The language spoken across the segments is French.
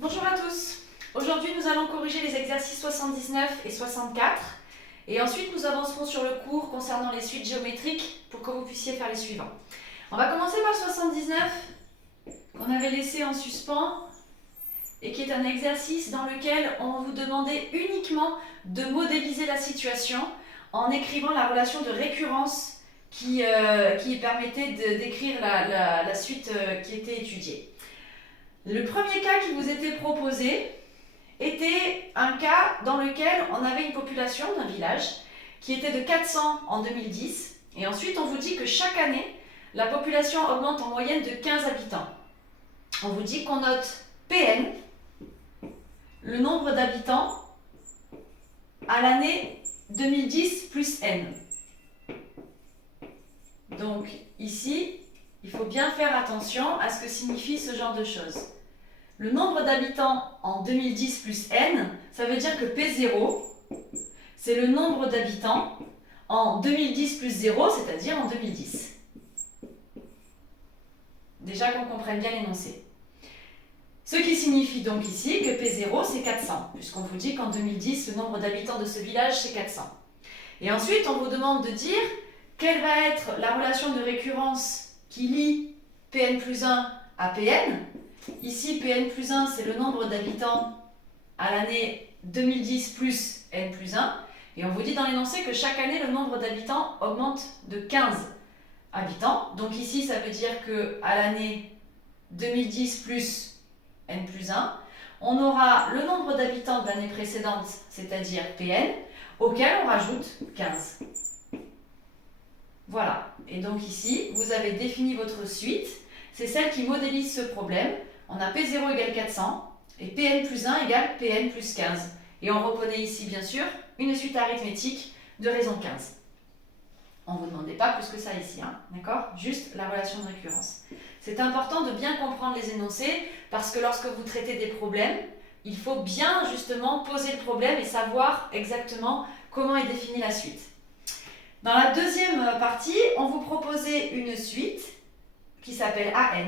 Bonjour à tous. Aujourd'hui, nous allons corriger les exercices 79 et 64. Et ensuite, nous avancerons sur le cours concernant les suites géométriques pour que vous puissiez faire les suivants. On va commencer par le 79 qu'on avait laissé en suspens et qui est un exercice dans lequel on vous demandait uniquement de modéliser la situation en écrivant la relation de récurrence qui permettait d'écrire la suite qui était étudiée. Le premier cas qui vous était proposé était un cas dans lequel on avait une population d'un village qui était de 400 en 2010 et ensuite on vous dit que chaque année la population augmente en moyenne de 15 habitants. On vous dit qu'on note Pn, le nombre d'habitants à l'année 2010 plus n. Donc ici, il faut bien faire attention à ce que signifie ce genre de choses. Le nombre d'habitants en 2010 plus n, ça veut dire que P0, c'est le nombre d'habitants en 2010 plus 0, c'est-à-dire en 2010. Déjà qu'on comprenne bien l'énoncé. Ce qui signifie donc ici que P0, c'est 400, puisqu'on vous dit qu'en 2010, le nombre d'habitants de ce village, c'est 400. Et ensuite, on vous demande de dire quelle va être la relation de récurrence qui lie Pn plus 1 à Pn. Ici, Pn plus 1, c'est le nombre d'habitants à l'année 2010 plus n plus 1. Et on vous dit dans l'énoncé que chaque année, le nombre d'habitants augmente de 15 habitants. Donc ici, ça veut dire qu'à l'année 2010 plus n plus 1, on aura le nombre d'habitants de l'année précédente, c'est-à-dire Pn, auquel on rajoute 15. Voilà. Et donc ici, vous avez défini votre suite. C'est celle qui modélise ce problème. On a P0 égale 400 et Pn plus 1 égale Pn plus 15. Et on reconnaît ici, bien sûr, une suite arithmétique de raison 15. On ne vous demandait pas plus que ça ici, hein, d'accord? Juste la relation de récurrence. C'est important de bien comprendre les énoncés parce que lorsque vous traitez des problèmes, il faut bien justement poser le problème et savoir exactement comment est définie la suite. Dans la deuxième partie, on vous proposait une suite qui s'appelle AN,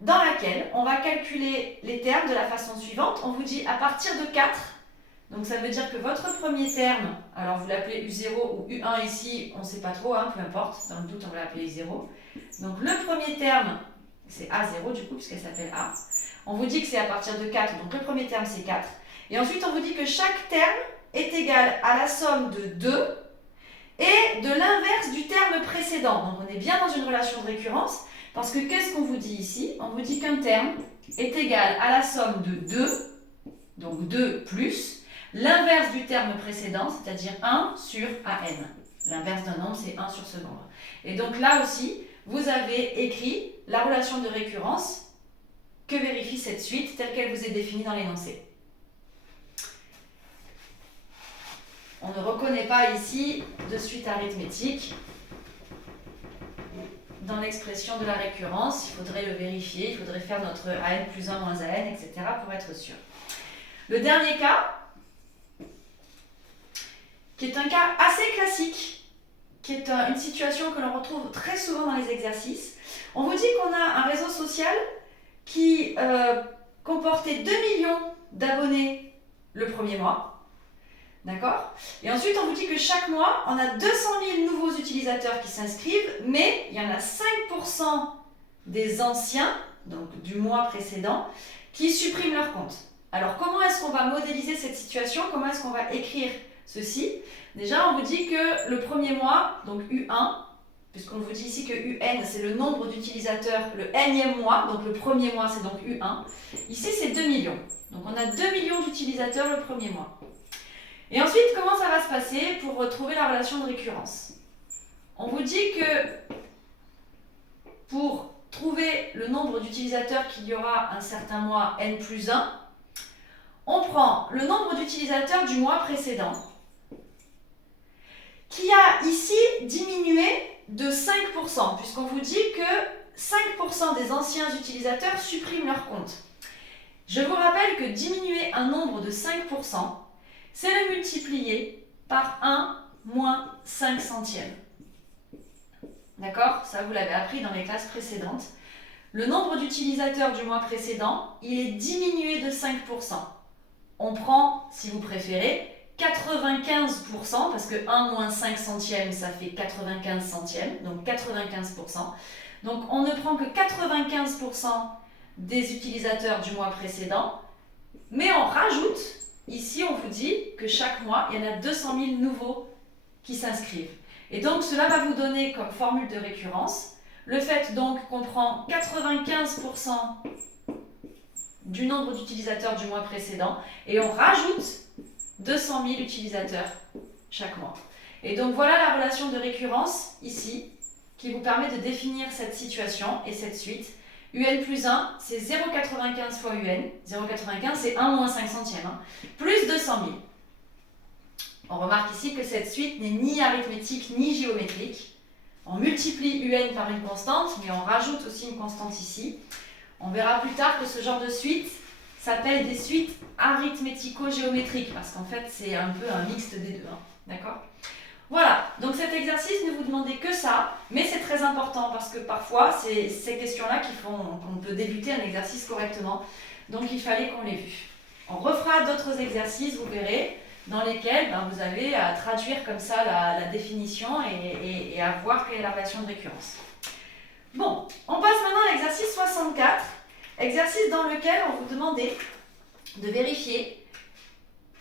dans laquelle on va calculer les termes de la façon suivante. On vous dit à partir de 4, donc ça veut dire que votre premier terme, alors vous l'appelez U0 ou U1 ici, on ne sait pas trop, hein, peu importe, dans le doute on va l'appeler U0. Donc le premier terme, c'est A0 du coup, puisqu'elle s'appelle A. On vous dit que c'est à partir de 4, donc le premier terme c'est 4. Et ensuite on vous dit que chaque terme est égal à la somme de 2 et de l'inverse du terme précédent. Donc on est bien dans une relation de récurrence, parce que qu'est-ce qu'on vous dit ici? On vous dit qu'un terme est égal à la somme de 2, donc 2 plus, l'inverse du terme précédent, c'est-à-dire 1 sur AN. L'inverse d'un nombre, c'est 1 sur ce nombre. Et donc là aussi, vous avez écrit la relation de récurrence que vérifie cette suite telle qu'elle vous est définie dans l'énoncé. On ne reconnaît pas ici de suite arithmétique dans l'expression de la récurrence. Il faudrait le vérifier, il faudrait faire notre AN plus 1 moins AN, etc. pour être sûr. Le dernier cas, qui est un cas assez classique, qui est une situation que l'on retrouve très souvent dans les exercices. On vous dit qu'on a un réseau social qui comportait 2 millions d'abonnés le premier mois. D'accord? Et ensuite, on vous dit que chaque mois, on a 200 000 nouveaux utilisateurs qui s'inscrivent, mais il y en a 5% des anciens, donc du mois précédent, qui suppriment leur compte. Alors, comment est-ce qu'on va modéliser cette situation? Comment est-ce qu'on va écrire ceci? Déjà, on vous dit que le premier mois, donc U1, puisqu'on vous dit ici que UN, c'est le nombre d'utilisateurs, le nème mois, donc le premier mois, c'est donc U1. Ici, c'est 2 millions. Donc, on a 2 millions d'utilisateurs le premier mois. Et ensuite, comment ça va se passer pour retrouver la relation de récurrence? On vous dit que pour trouver le nombre d'utilisateurs qu'il y aura un certain mois n plus 1, on prend le nombre d'utilisateurs du mois précédent, qui a ici diminué de 5%, puisqu'on vous dit que 5% des anciens utilisateurs suppriment leur compte. Je vous rappelle que diminuer un nombre de 5%, c'est le multiplier par 1 moins 5 centièmes. D'accord? Ça, vous l'avez appris dans les classes précédentes. Le nombre d'utilisateurs du mois précédent, il est diminué de 5%. On prend, si vous préférez, 95%, parce que 1 moins 5 centièmes, ça fait 95 centièmes, donc 95%. Donc on ne prend que 95% des utilisateurs du mois précédent, mais on rajoute, ici on vous dit que chaque mois, il y en a 200 000 nouveaux qui s'inscrivent. Et donc cela va vous donner comme formule de récurrence le fait donc qu'on prend 95% du nombre d'utilisateurs du mois précédent et on rajoute 200 000 utilisateurs chaque mois. Et donc voilà la relation de récurrence ici qui vous permet de définir cette situation et cette suite. UN plus 1, c'est 0,95 fois UN. 0,95, c'est 1 moins 5 centièmes. Plus 200 000. On remarque ici que cette suite n'est ni arithmétique ni géométrique. On multiplie UN par une constante, mais on rajoute aussi une constante ici. On verra plus tard que ce genre de suite s'appelle des suites arithmético-géométriques, parce qu'en fait, c'est un peu un mixte des deux. D'accord ? Voilà, donc cet exercice, ne vous demandez que ça, mais c'est très important, parce que parfois, c'est ces questions-là qui font qu'on peut débuter un exercice correctement. Donc, il fallait qu'on l'ait vu. On refera d'autres exercices, vous verrez, dans lesquels vous avez à traduire comme ça la définition et à voir quelle est la relation de récurrence. Bon, on passe maintenant à l'exercice 64, exercice dans lequel on vous demandait de vérifier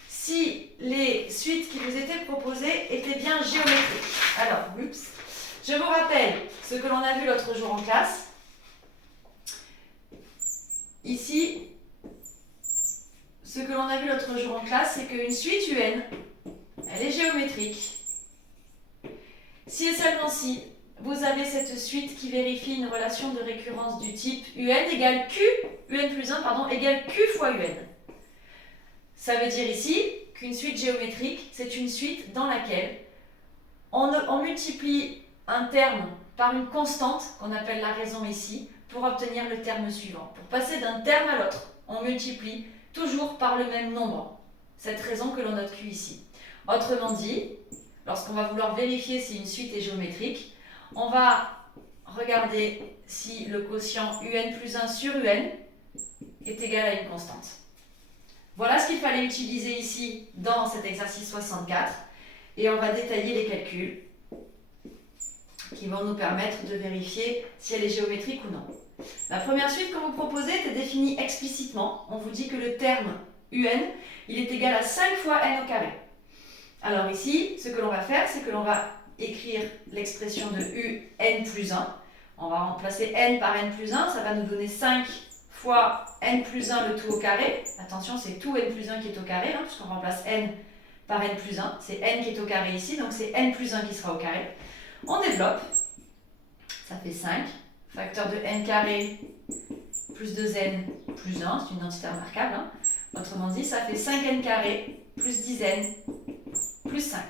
si les suites qui vous étaient proposées étaient bien géométriques. Alors, je vous rappelle ce que l'on a vu l'autre jour en classe. Ici, ce que l'on a vu l'autre jour en classe, c'est qu'une suite UN, elle est géométrique. Si et seulement si vous avez cette suite qui vérifie une relation de récurrence du type UN égale Q, UN plus 1, pardon, égale Q fois UN. Ça veut dire ici qu'une suite géométrique, c'est une suite dans laquelle on multiplie un terme par une constante, qu'on appelle la raison ici, pour obtenir le terme suivant. Pour passer d'un terme à l'autre, on multiplie toujours par le même nombre. Cette raison que l'on note Q ici. Autrement dit, lorsqu'on va vouloir vérifier si une suite est géométrique, on va regarder si le quotient UN plus 1 sur UN est égal à une constante. Voilà ce qu'il fallait utiliser ici dans cet exercice 64 et on va détailler les calculs qui vont nous permettre de vérifier si elle est géométrique ou non. La première suite qu'on vous proposait était définie explicitement. On vous dit que le terme UN, il est égal à 5 fois n au carré. Alors ici, ce que l'on va faire, c'est que l'on va écrire l'expression de UN plus 1. On va remplacer n par n plus 1, ça va nous donner 5 fois n plus 1 le tout au carré. Attention, c'est tout n plus 1 qui est au carré, puisqu'on remplace n par n plus 1. C'est n qui est au carré ici, donc c'est n plus 1 qui sera au carré. On développe, ça fait 5, facteur de n carré plus 2n plus 1, c'est une identité remarquable. Autrement dit, ça fait 5n carré plus 10n plus 5.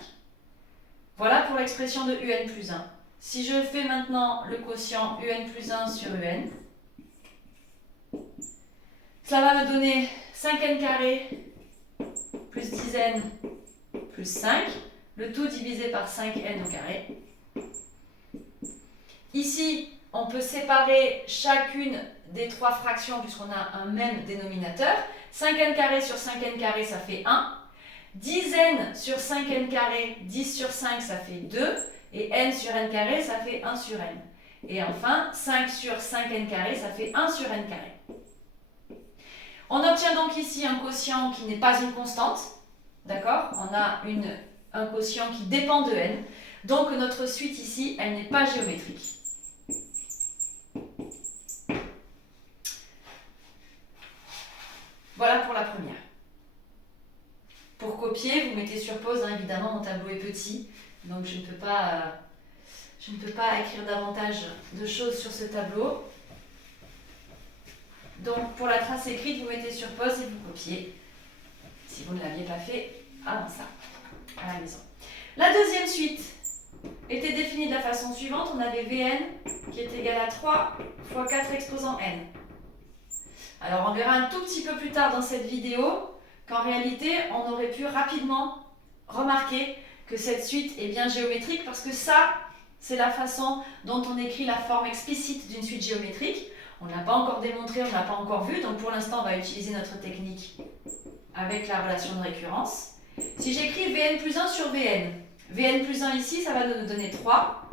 Voilà pour l'expression de UN plus 1. Si je fais maintenant le quotient UN plus 1 sur UN, cela va me donner 5n carré plus 10n plus 5, le tout divisé par 5n au carré. Ici, on peut séparer chacune des trois fractions puisqu'on a un même dénominateur. 5n carré sur 5n carré, ça fait 1. 10n sur 5n carré, 10 sur 5, ça fait 2. Et n sur n carré, ça fait 1 sur n. Et enfin, 5 sur 5n carré, ça fait 1 sur n carré. On obtient donc ici un quotient qui n'est pas une constante. D'accord ? On a un quotient qui dépend de n. Donc notre suite ici, elle n'est pas géométrique. Voilà pour la première. Pour copier, vous mettez sur pause, évidemment, mon tableau est petit, donc je ne peux pas écrire davantage de choses sur ce tableau. Donc pour la trace écrite, vous mettez sur pause et vous copiez, si vous ne l'aviez pas fait avant ça, à la maison. La deuxième suite était définie de la façon suivante. On avait Vn qui est égal à 3 fois 4 exposant n. Alors on verra un tout petit peu plus tard dans cette vidéo qu'en réalité, on aurait pu rapidement remarquer que cette suite est bien géométrique parce que ça, c'est la façon dont on écrit la forme explicite d'une suite géométrique. On ne l'a pas encore démontré, on ne l'a pas encore vu, donc pour l'instant on va utiliser notre technique avec la relation de récurrence. Si j'écris Vn plus 1 sur Vn, Vn plus 1 ici, ça va nous donner 3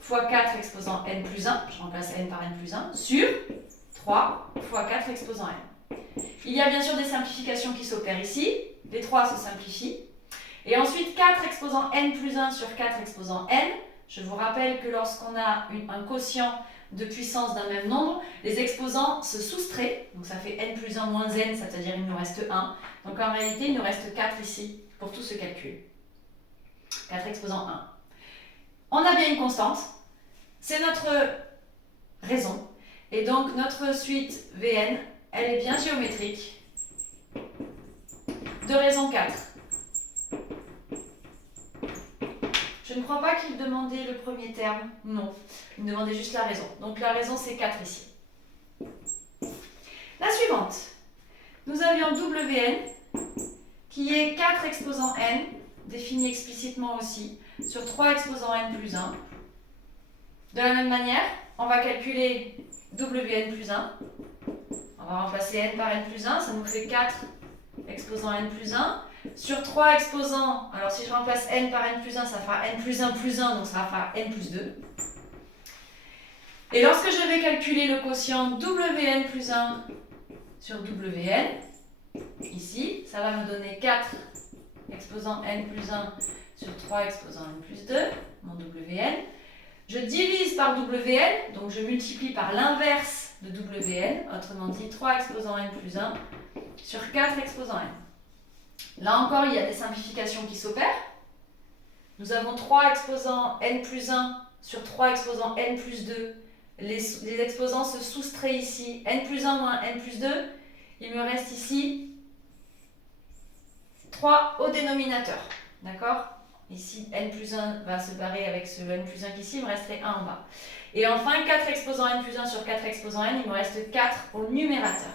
fois 4 exposant n plus 1, je remplace n par n plus 1, sur 3 fois 4 exposant n. Il y a bien sûr des simplifications qui s'opèrent ici, les 3 se simplifient. Et ensuite 4 exposant n plus 1 sur 4 exposant n, je vous rappelle que lorsqu'on a un quotient de puissance d'un même nombre, les exposants se soustraient, donc ça fait n plus 1 moins n, c'est-à-dire il nous reste 1. Donc en réalité, il nous reste 4 ici pour tout ce calcul. 4 exposant 1. On a bien une constante, c'est notre raison, et donc notre suite Vn, elle est bien géométrique, de raison 4. Je ne crois pas qu'il demandait le premier terme, non, il demandait juste la raison. Donc la raison c'est 4 ici. La suivante, nous avions Wn qui est 4 exposant n, défini explicitement aussi, sur 3 exposant n plus 1. De la même manière, on va calculer Wn plus 1. On va remplacer n par n plus 1, ça nous fait 4 exposant n plus 1. Sur 3 exposants, alors si je remplace n par n plus 1, ça fera n plus 1 plus 1, donc ça fera n plus 2. Et lorsque je vais calculer le quotient Wn plus 1 sur Wn, ici, ça va me donner 4 exposant n plus 1 sur 3 exposant n plus 2, mon Wn. Je divise par Wn, donc je multiplie par l'inverse de Wn, autrement dit 3 exposant n plus 1 sur 4 exposant n. Là encore, il y a des simplifications qui s'opèrent. Nous avons 3 exposants n plus 1 sur 3 exposants n plus 2. Les exposants se soustraient ici. N plus 1 moins n plus 2. Il me reste ici 3 au dénominateur. D'accord? Ici, n plus 1 va se barrer avec ce n plus 1 qu'ici. Il me resterait 1 en bas. Et enfin, 4 exposants n plus 1 sur 4 exposants n. Il me reste 4 au numérateur.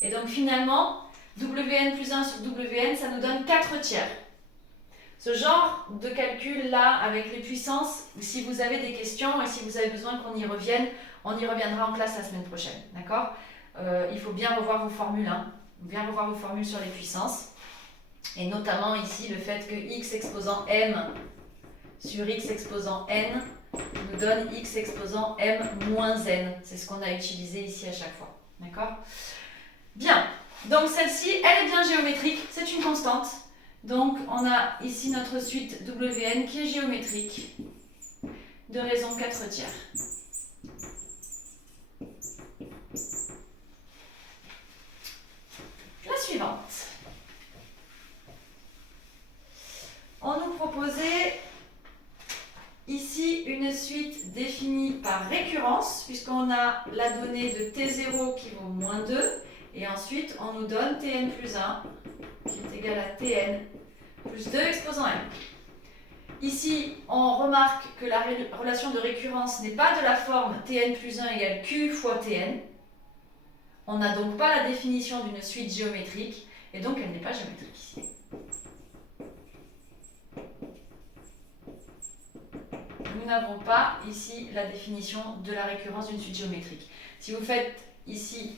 Et donc finalement, Wn plus 1 sur Wn, ça nous donne 4 tiers. Ce genre de calcul-là, avec les puissances, si vous avez des questions et si vous avez besoin qu'on y revienne, on y reviendra en classe la semaine prochaine. D'accord? Il faut bien revoir vos formules, bien revoir vos formules sur les puissances. Et notamment ici, le fait que x exposant m sur x exposant n nous donne x exposant m moins n. C'est ce qu'on a utilisé ici à chaque fois. D'accord? Bien. Donc celle-ci, elle est bien géométrique, c'est une constante. Donc on a ici notre suite Wn qui est géométrique de raison 4 tiers. La suivante. On nous proposait ici une suite définie par récurrence, puisqu'on a la donnée de T0 qui vaut moins 2. Et ensuite, on nous donne Tn plus 1, qui est égal à Tn plus 2 exposant n. Ici, on remarque que la relation de récurrence n'est pas de la forme Tn plus 1 égale Q fois Tn. On n'a donc pas la définition d'une suite géométrique, et donc elle n'est pas géométrique ici. Nous n'avons pas ici la définition de la récurrence d'une suite géométrique. Si vous faites ici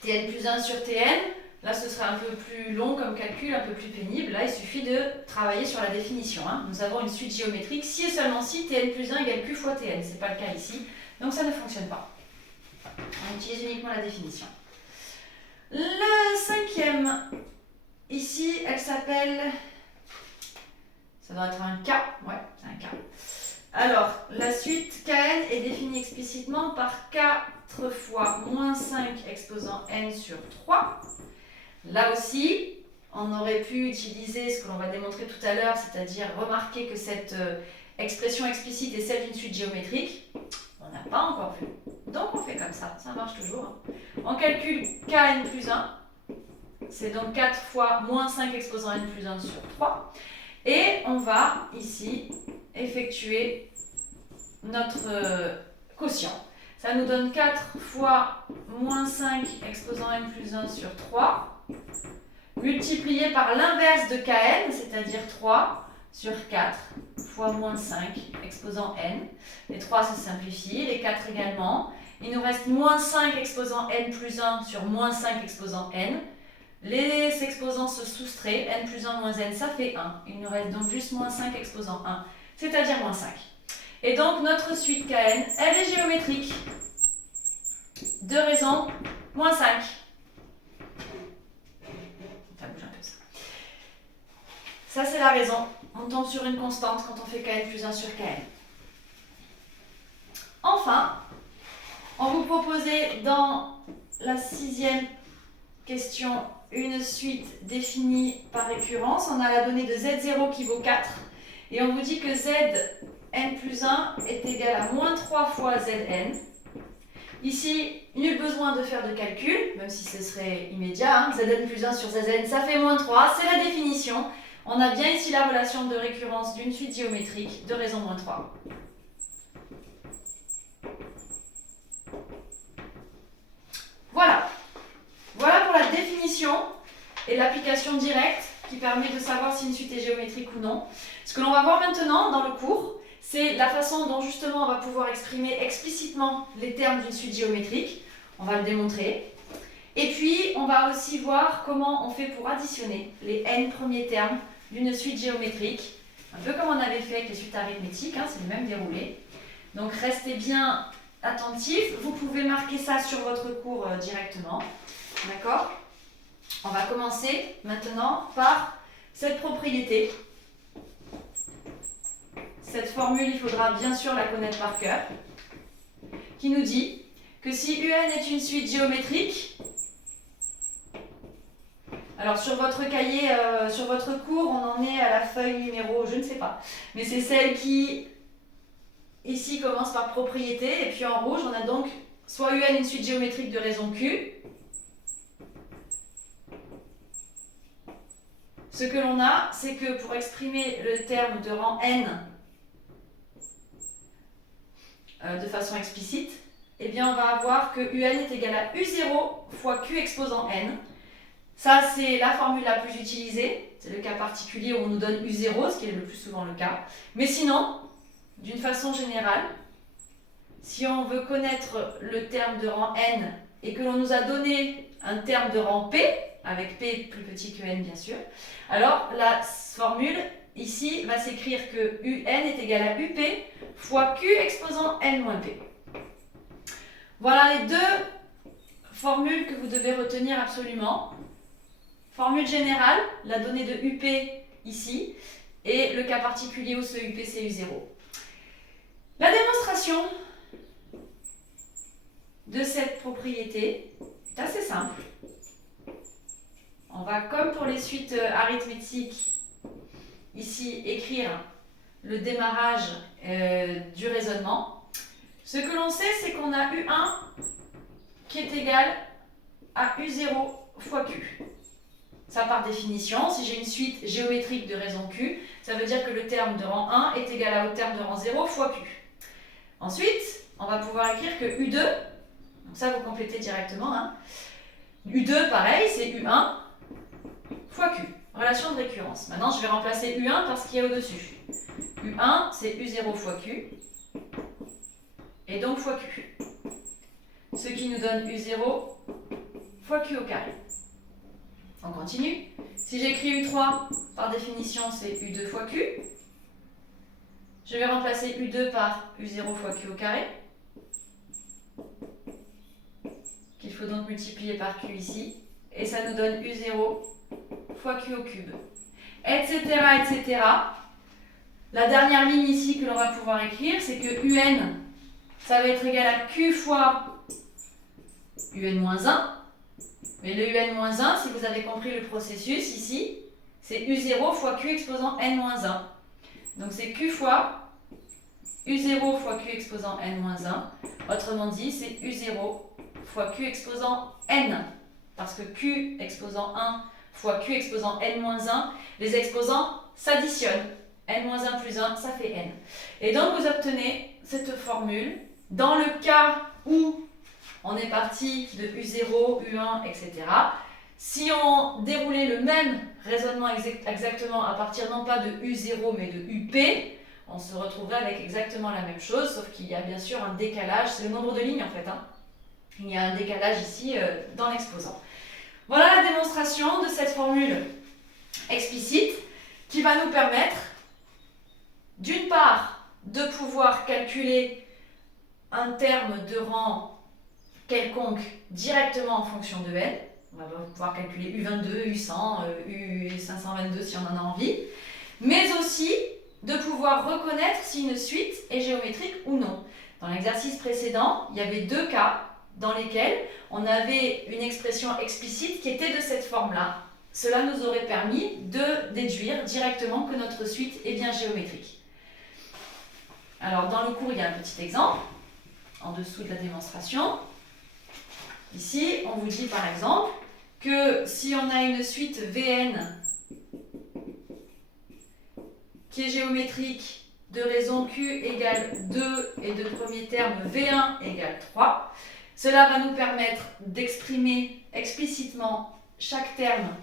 Tn plus 1 sur Tn, là ce sera un peu plus long comme calcul, un peu plus pénible. Là il suffit de travailler sur la définition. Nous avons une suite géométrique si et seulement si Tn plus 1 égale Q fois Tn. Ce n'est pas le cas ici, donc ça ne fonctionne pas. On utilise uniquement la définition. Le cinquième, ici elle s'appelle, ça doit être un K, ouais c'est un K. Alors la suite Kn est définie explicitement par K fois moins 5 exposant n sur 3. Là aussi, on aurait pu utiliser ce que l'on va démontrer tout à l'heure, c'est-à-dire remarquer que cette expression explicite est celle d'une suite géométrique. On n'a pas encore vu. Donc on fait comme ça marche toujours. On calcule Kn plus 1, c'est donc 4 fois moins 5 exposant n plus 1 sur 3. Et on va ici effectuer notre quotient. Ça nous donne 4 fois moins 5 exposant n plus 1 sur 3, multiplié par l'inverse de Kn, c'est-à-dire 3 sur 4 fois moins 5 exposant n. Les 3 se simplifient, les 4 également. Il nous reste moins 5 exposant n plus 1 sur moins 5 exposant n. Les exposants se soustraient, n plus 1 moins n, ça fait 1. Il nous reste donc juste moins 5 exposant 1, c'est-à-dire moins 5. Et donc notre suite Kn, elle est géométrique. Deux raisons, moins 5. Ça bouge un peu ça. Ça c'est la raison. On tombe sur une constante quand on fait Kn plus 1 sur Kn. Enfin, on vous proposait dans la 6e question une suite définie par récurrence. On a la donnée de z0 qui vaut 4 et on vous dit que zn plus 1 est égal à moins 3 fois zn. Ici, nul besoin de faire de calcul, même si ce serait immédiat. Zn plus 1 sur zn, ça fait moins 3, c'est la définition. On a bien ici la relation de récurrence d'une suite géométrique de raison moins 3. Voilà. Voilà pour la définition et l'application directe qui permet de savoir si une suite est géométrique ou non. Ce que l'on va voir maintenant dans le cours, c'est la façon dont justement on va pouvoir exprimer explicitement les termes d'une suite géométrique. On va le démontrer. Et puis, on va aussi voir comment on fait pour additionner les n premiers termes d'une suite géométrique. Un peu comme on avait fait avec les suites arithmétiques, c'est le même déroulé. Donc restez bien attentifs. Vous pouvez marquer ça sur votre cours directement. D'accord ? On va commencer maintenant par cette propriété. Cette formule, il faudra bien sûr la connaître par cœur, qui nous dit que si UN est une suite géométrique, alors sur votre cahier, sur votre cours, on en est à la feuille numéro, je ne sais pas, mais c'est celle qui, ici, commence par propriété, et puis en rouge, on a donc soit UN une suite géométrique de raison Q. Ce que l'on a, c'est que pour exprimer le terme de rang n de façon explicite, eh bien on va avoir que UN est égal à U0 fois Q exposant n. Ça, c'est la formule la plus utilisée. C'est le cas particulier où on nous donne U0, ce qui est le plus souvent le cas. Mais sinon, d'une façon générale, si on veut connaître le terme de rang n et que l'on nous a donné un terme de rang p, avec p plus petit que n bien sûr, alors la formule ici va s'écrire que UN est égal à UP fois Q exposant n moins p. Voilà les deux formules que vous devez retenir absolument. Formule générale, la donnée de UP ici, et le cas particulier où ce UP c'est U0. La démonstration de cette propriété est assez simple. On va, comme pour les suites arithmétiques, ici écrire le démarrage du raisonnement. Ce que l'on sait, c'est qu'on a U1 qui est égal à U0 fois Q. Ça, par définition, si j'ai une suite géométrique de raison Q, ça veut dire que le terme de rang 1 est égal au terme de rang 0 fois Q. Ensuite, on va pouvoir écrire que U2, donc ça vous complétez directement, U2, pareil, c'est U1 fois Q, relation de récurrence. Maintenant, je vais remplacer U1 par ce qu'il y a au-dessus. U1, c'est U0 fois Q, et donc fois Q. Ce qui nous donne U0 fois Q au carré. On continue. Si j'écris U3, par définition, c'est U2 fois Q. Je vais remplacer U2 par U0 fois Q au carré, qu'il faut donc multiplier par Q ici, et ça nous donne U0 fois Q au cube, etc., etc. La dernière ligne ici que l'on va pouvoir écrire, c'est que UN, ça va être égal à Q fois UN-1. Mais le UN-1, si vous avez compris le processus ici, c'est U0 fois Q exposant N-1. Donc c'est Q fois U0 fois Q exposant N-1. Autrement dit, c'est U0 fois Q exposant N. Parce que Q exposant 1 fois Q exposant N-1, les exposants s'additionnent. N-1 plus 1, ça fait N. Et donc vous obtenez cette formule dans le cas où on est parti de U0, U1, etc. Si on déroulait le même raisonnement exactement à partir non pas de U0 mais de UP, on se retrouverait avec exactement la même chose, sauf qu'il y a bien sûr un décalage, c'est le nombre de lignes en fait, hein. Il y a un décalage ici dans l'exposant. Voilà la démonstration de cette formule explicite qui va nous permettre d'une part de pouvoir calculer un terme de rang quelconque directement en fonction de n. On va pouvoir calculer U22, U100, U522 si on en a envie, mais aussi de pouvoir reconnaître si une suite est géométrique ou non. Dans l'exercice précédent, il y avait deux cas dans lesquels on avait une expression explicite qui était de cette forme-là. Cela nous aurait permis de déduire directement que notre suite est bien géométrique. Alors dans le cours, il y a un petit exemple en dessous de la démonstration. Ici, on vous dit par exemple que si on a une suite Vn qui est géométrique de raison Q égale 2 et de premier terme V1 égale 3, cela va nous permettre d'exprimer explicitement chaque terme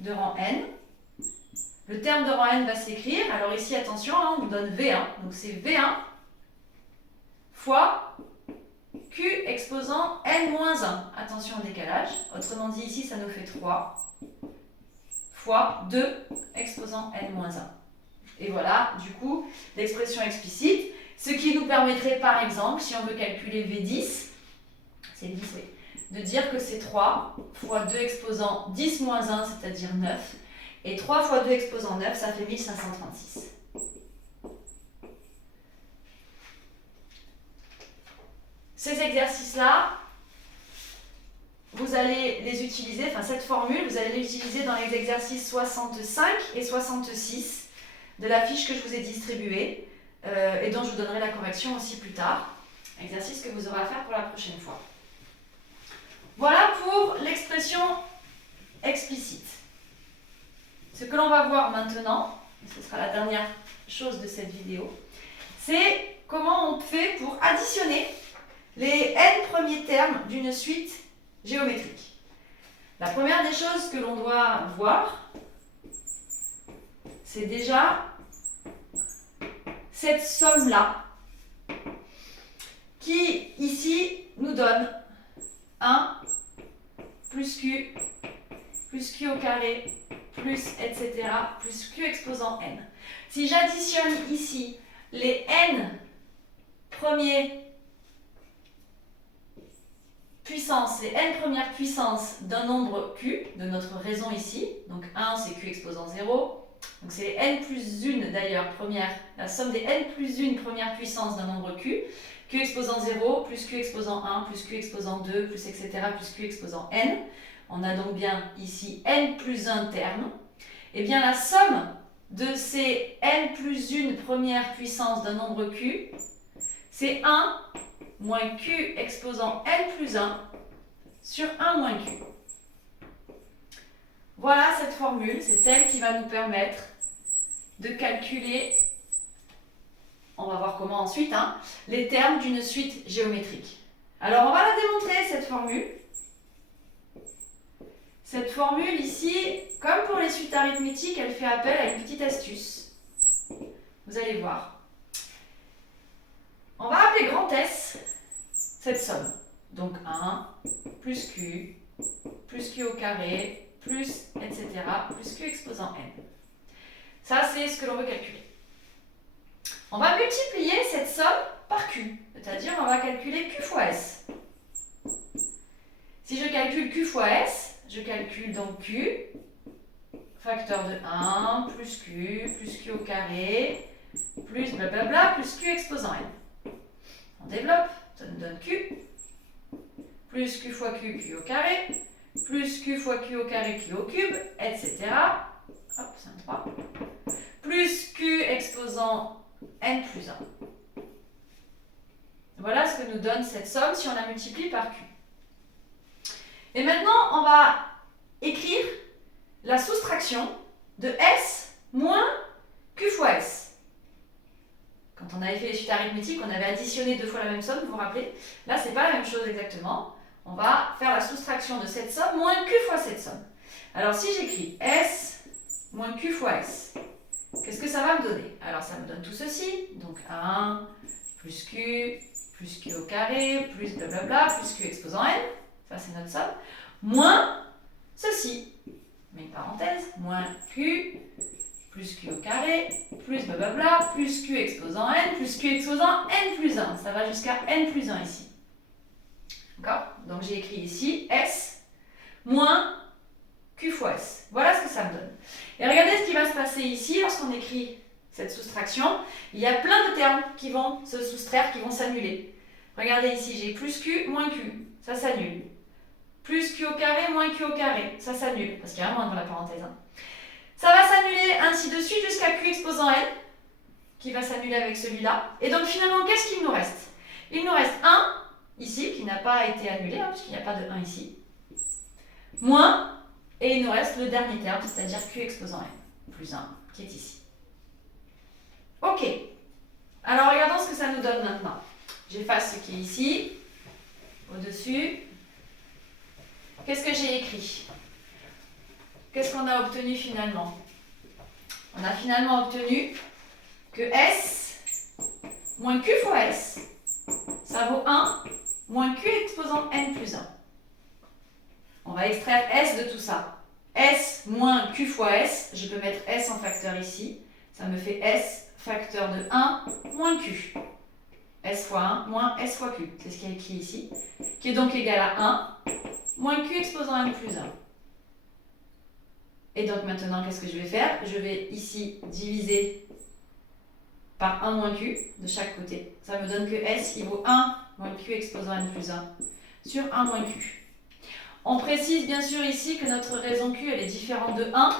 de rang n. Le terme de rang n va s'écrire, alors ici attention, hein, on nous donne V1, donc c'est V1 fois Q exposant n-1. Attention au décalage, autrement dit ici ça nous fait 3 fois 2 exposant n-1. Et voilà, du coup, l'expression explicite, ce qui nous permettrait par exemple, si on veut calculer V10, c'est 10, oui, de dire que c'est 3 fois 2 exposant 10 moins 1, c'est-à-dire 9, et 3 fois 2 exposant 9, ça fait 1536. Ces exercices-là, vous allez les utiliser, enfin cette formule, vous allez l'utiliser dans les exercices 65 et 66 de la fiche que je vous ai distribuée et dont je vous donnerai la correction aussi plus tard. Exercice que vous aurez à faire pour la prochaine fois. Voilà pour l'expression explicite. Ce que l'on va voir maintenant, et ce sera la dernière chose de cette vidéo, c'est comment on fait pour additionner les n premiers termes d'une suite géométrique. La première des choses que l'on doit voir, c'est déjà cette somme-là, qui ici nous donne 1 plus Q au carré, plus etc., plus Q exposant n. Si j'additionne ici les n premiers puissance, les n premières puissances d'un nombre q, de notre raison ici, donc 1 c'est q exposant 0, donc c'est les n plus 1 d'ailleurs, la somme des n plus 1 première puissance d'un nombre q, q exposant 0, plus q exposant 1, plus q exposant 2, plus etc., plus q exposant n, on a donc bien ici n plus 1 termes, et bien la somme de ces n plus 1 première puissance d'un nombre q, c'est 1 moins q exposant n plus 1 sur 1 moins q. Voilà cette formule, c'est elle qui va nous permettre de calculer, on va voir comment ensuite, hein, les termes d'une suite géométrique. Alors on va la démontrer cette formule. Cette formule ici, comme pour les suites arithmétiques, elle fait appel à une petite astuce. Vous allez voir. On va appeler grand S cette somme. Donc 1 plus Q au carré, plus etc., plus Q exposant n. Ça, c'est ce que l'on veut calculer. On va multiplier cette somme par Q, c'est-à-dire on va calculer Q fois S. Si je calcule Q fois S, je calcule donc Q, facteur de 1, plus Q au carré, plus blablabla, plus Q exposant n. On développe, ça nous donne Q, plus Q fois Q au carré, plus Q fois Q au carré, Q au cube, etc. Hop, c'est un 3. Plus Q exposant n plus 1. Voilà ce que nous donne cette somme si on la multiplie par Q. Et maintenant, on va écrire la soustraction de S moins Q fois S. Quand on avait fait les suites arithmétiques, on avait additionné 2 fois la même somme, vous vous rappelez? Là, ce n'est pas la même chose exactement. On va faire la soustraction de cette somme moins Q fois cette somme. Alors, si j'écris S moins Q fois S, qu'est-ce que ça va me donner? Alors, ça me donne tout ceci. Donc, 1 plus Q au carré, plus blablabla, plus Q exposant N. Ça, c'est notre somme. Moins ceci. Mais une parenthèse. Moins Q plus Q au carré, plus blablabla, plus Q exposant N, plus Q exposant N plus 1. Ça va jusqu'à N plus 1 ici. D'accord? Donc, j'ai écrit ici S moins Q fois S. Voilà ce que ça me donne. Et regardez ce qui va se passer ici lorsqu'on écrit cette soustraction. Il y a plein de termes qui vont se soustraire, qui vont s'annuler. Regardez ici, j'ai plus Q moins Q. Ça s'annule. Plus Q au carré moins Q au carré. Ça s'annule, parce qu'il y a un moins dans la parenthèse. Ça va s'annuler ainsi de suite jusqu'à Q exposant N, qui va s'annuler avec celui-là. Et donc finalement, qu'est-ce qu'il nous reste? Il nous reste 1, ici, qui n'a pas été annulé, puisqu'il n'y a pas de 1 ici. Moins, et il nous reste le dernier terme, c'est-à-dire Q exposant N, plus 1, qui est ici. Ok. Alors regardons ce que ça nous donne maintenant. J'efface ce qui est ici, au-dessus. Qu'est-ce que j'ai écrit? Qu'est-ce qu'on a obtenu finalement? On a finalement obtenu que S moins Q fois S, ça vaut 1 moins Q exposant N plus 1. On va extraire S de tout ça. S moins Q fois S, je peux mettre S en facteur ici. Ça me fait S facteur de 1 moins Q. S fois 1 moins S fois Q. C'est ce qui est écrit ici. Qui est donc égal à 1 moins Q exposant N plus 1. Et donc maintenant, qu'est-ce que je vais faire? Je vais ici diviser par 1 moins Q de chaque côté. Ça me donne que S qui vaut 1 moins Q exposant N plus 1 sur 1 moins Q. On précise bien sûr ici que notre raison Q elle est différente de 1,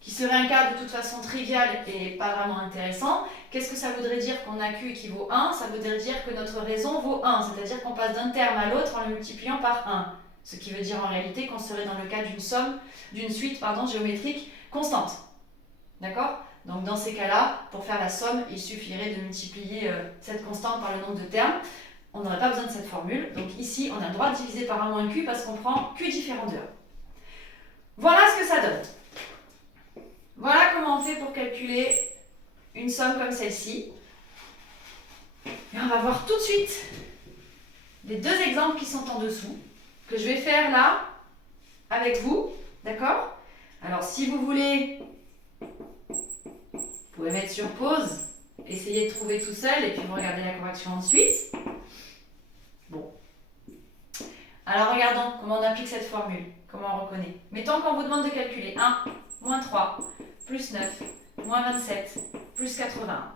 qui serait un cas de toute façon trivial et pas vraiment intéressant. Qu'est-ce que ça voudrait dire qu'on a Q qui vaut 1? Ça voudrait dire que notre raison vaut 1, c'est-à-dire qu'on passe d'un terme à l'autre en le multipliant par 1. Ce qui veut dire en réalité qu'on serait dans le cas d'une suite géométrique constante. D'accord? Donc dans ces cas-là, pour faire la somme, il suffirait de multiplier cette constante par le nombre de termes. On n'aurait pas besoin de cette formule. Donc ici, on a le droit de diviser par 1 moins Q parce qu'on prend Q différent de 1. Voilà ce que ça donne. Voilà comment on fait pour calculer une somme comme celle-ci. Et on va voir tout de suite les deux exemples qui sont en dessous, que je vais faire là, avec vous, d'accord? Alors, si vous voulez, vous pouvez mettre sur pause, essayer de trouver tout seul, et puis vous regardez la correction ensuite. Bon. Alors, regardons comment on applique cette formule, comment on reconnaît. Mettons qu'on vous demande de calculer 1, moins 3, plus 9, moins 27, plus 81.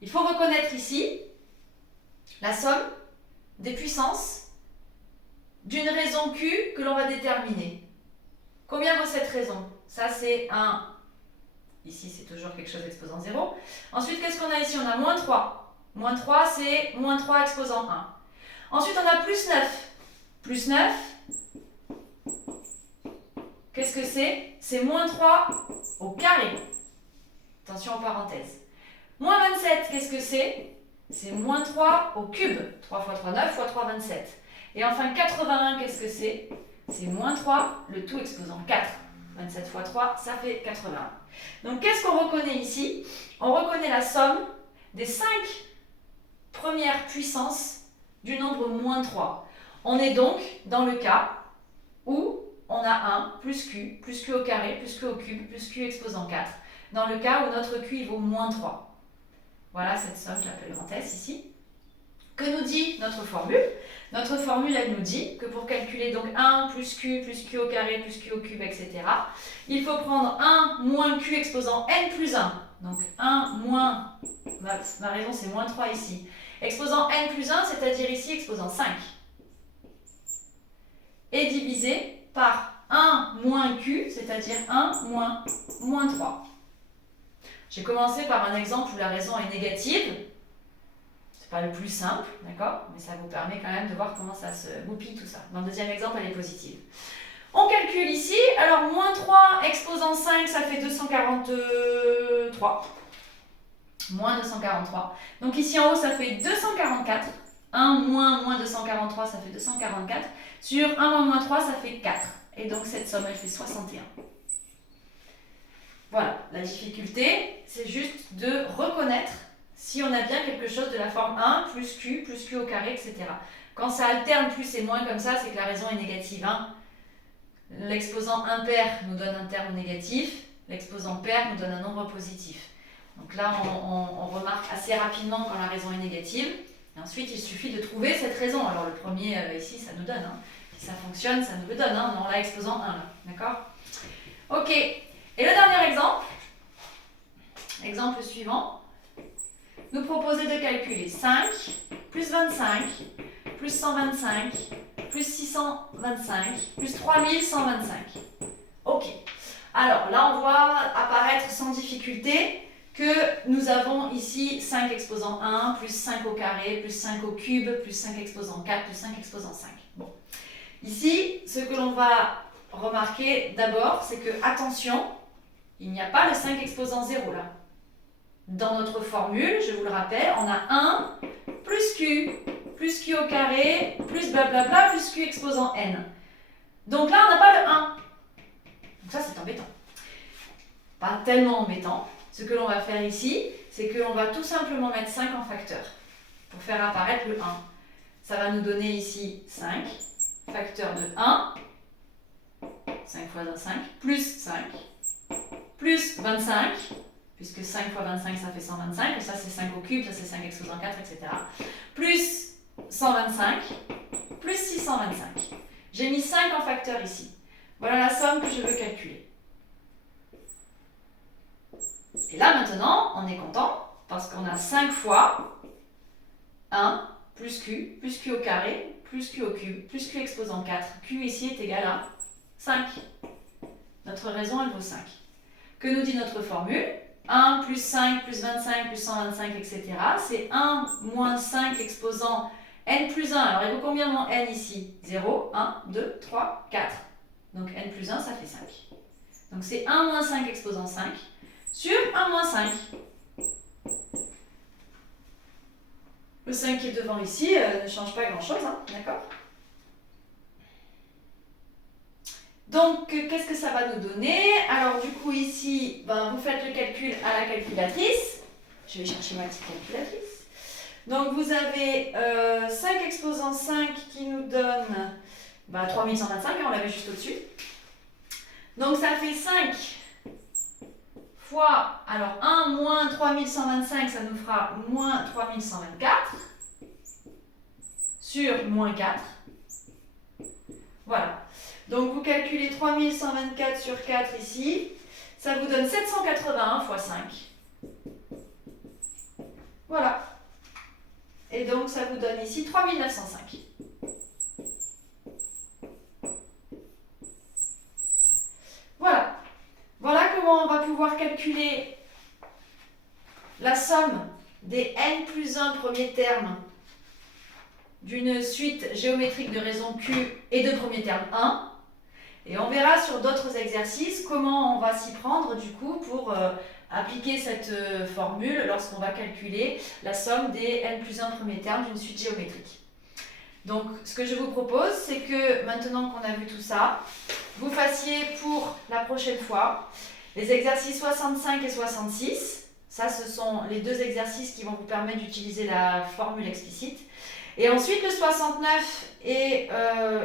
Il faut reconnaître ici la somme des puissances d'une raison Q que l'on va déterminer. Combien vaut cette raison? Ça, c'est 1. Ici, c'est toujours quelque chose exposant 0. Ensuite, qu'est-ce qu'on a ici? On a moins 3. Moins 3, c'est moins 3 exposant 1. Ensuite, on a plus 9. Plus 9, qu'est-ce que c'est? C'est moins 3 au carré. Attention aux parenthèses. Moins 27, qu'est-ce que c'est? C'est moins 3 au cube. 3 fois 3, 9 fois 3, 27. Et enfin, 81, qu'est-ce que c'est? C'est moins 3, le tout exposant 4. 27 fois 3, ça fait 81. Donc, qu'est-ce qu'on reconnaît ici? On reconnaît la somme des 5 premières puissances du nombre moins 3. On est donc dans le cas où on a 1 plus Q au carré, plus Q au cube, plus Q exposant 4. Dans le cas où notre Q il vaut moins 3. Voilà cette somme, je l'appelle grand S ici. Que nous dit notre formule? Notre formule, elle nous dit que pour calculer donc 1 plus Q au carré, plus Q au cube, etc., il faut prendre 1 moins Q exposant N plus 1. Donc 1 moins, ma raison c'est moins 3 ici. Exposant N plus 1, c'est-à-dire ici exposant 5. Et divisé par 1 moins Q, c'est-à-dire 1 moins 3. J'ai commencé par un exemple où la raison est négative. C'est pas le plus simple, d'accord? Mais ça vous permet quand même de voir comment ça se goupille tout ça. Dans le deuxième exemple, elle est positive. On calcule ici. Alors, moins 3 exposant 5, ça fait 243. Moins 243. Donc ici en haut, ça fait 244. 1 moins 243, ça fait 244. Sur 1 moins 3, ça fait 4. Et donc cette somme, elle fait 61. Voilà, la difficulté, c'est juste de reconnaître si on a bien quelque chose de la forme 1 plus Q au carré, etc. Quand ça alterne plus et moins comme ça, c'est que la raison est négative. Hein. L'exposant impair nous donne un terme négatif, l'exposant pair nous donne un nombre positif. Donc là, on remarque assez rapidement quand la raison est négative. Et ensuite, il suffit de trouver cette raison. Alors le premier, ici, ça nous donne. Hein. Si ça fonctionne, ça nous le donne. Hein. On l'a exposant 1, là. D'accord? Ok. Et le dernier exemple, exemple suivant, nous proposer de calculer 5 plus 25 plus 125 plus 625 plus 3125. Ok. Alors là, on voit apparaître sans difficulté que nous avons ici 5 exposant 1, plus 5 au carré, plus 5 au cube, plus 5 exposant 4, plus 5 exposant 5. Bon. Ici, ce que l'on va remarquer d'abord, c'est que, attention, il n'y a pas le 5 exposant 0 là. Dans notre formule, je vous le rappelle, on a 1 plus Q au carré, plus blablabla, plus Q exposant n. Donc là, on n'a pas le 1. Donc ça, c'est embêtant. Pas tellement embêtant. Ce que l'on va faire ici, c'est qu'on va tout simplement mettre 5 en facteur pour faire apparaître le 1. Ça va nous donner ici 5, facteur de 1, 5 fois 5, plus 5, plus 25, puisque 5 fois 25, ça fait 125, et ça c'est 5 au cube, ça c'est 5 exposant 4, etc. Plus 125, plus 625. J'ai mis 5 en facteur ici. Voilà la somme que je veux calculer. Et là maintenant, on est content, parce qu'on a 5 fois 1 plus Q au carré, plus Q au cube, plus Q exposant 4. Q ici est égal à 5. Notre raison, elle vaut 5. Que nous dit notre formule? 1 plus 5 plus 25 plus 125, etc. C'est 1 moins 5 exposant n plus 1. Alors, il vaut combien mon n ici? 0, 1, 2, 3, 4. Donc, n plus 1, ça fait 5. Donc, c'est 1 moins 5 exposant 5 sur 1 moins 5. Le 5 qui est devant ici ne change pas grand-chose, hein, d'accord? Donc, qu'est-ce que ça va nous donner? Alors, du coup, ici, vous faites le calcul à la calculatrice. Je vais chercher ma petite calculatrice. Donc, vous avez 5 exposant 5 qui nous donne 3125, on l'avait juste au-dessus. Donc, ça fait 5 fois, alors 1 moins 3125, ça nous fera moins 3124 sur moins 4. Voilà. Donc vous calculez 3124 sur 4 ici, ça vous donne 781 fois 5. Voilà. Et donc ça vous donne ici 3905. Voilà. Voilà comment on va pouvoir calculer la somme des n plus 1 premiers termes d'une suite géométrique de raison Q et de premier terme 1. Et on verra sur d'autres exercices comment on va s'y prendre du coup pour appliquer cette formule lorsqu'on va calculer la somme des n plus 1 premiers termes d'une suite géométrique. Donc ce que je vous propose, c'est que maintenant qu'on a vu tout ça, vous fassiez pour la prochaine fois les exercices 65 et 66. Ça, ce sont les deux exercices qui vont vous permettre d'utiliser la formule explicite. Et ensuite le 69 et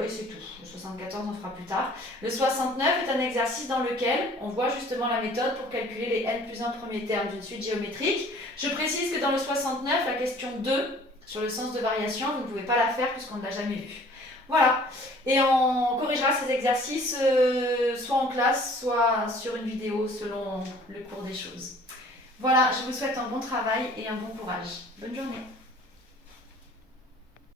c'est tout. Le 74 on fera plus tard. Le 69 est un exercice dans lequel on voit justement la méthode pour calculer les n plus 1 premiers termes d'une suite géométrique. Je précise que dans le 69, la question 2 sur le sens de variation, vous ne pouvez pas la faire puisqu'on ne l'a jamais vue. Voilà. Et on corrigera ces exercices soit en classe, soit sur une vidéo selon le cours des choses. Voilà, je vous souhaite un bon travail et un bon courage. Bonne journée.